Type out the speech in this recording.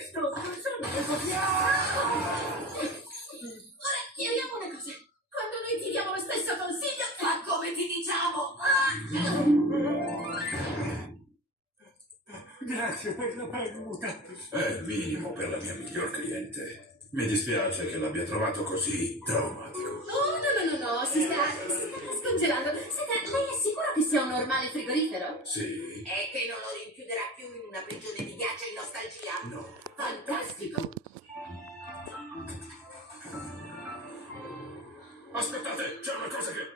Sto facendo Ora chiariamo le cose. Quando noi ti diamo lo stesso consiglio, fa come ti diciamo. Grazie per la permuta. È il minimo per la mia miglior cliente. Mi dispiace che l'abbia trovato così traumatico. Oh, no, si sta scongelando. Senta, lei è sicuro che sia un normale frigorifero? Sì. E che non lo rinchiuderà più in una prigione di ghiaccio e nostalgia? No. Fantastico. Aspettate, c'è una cosa che...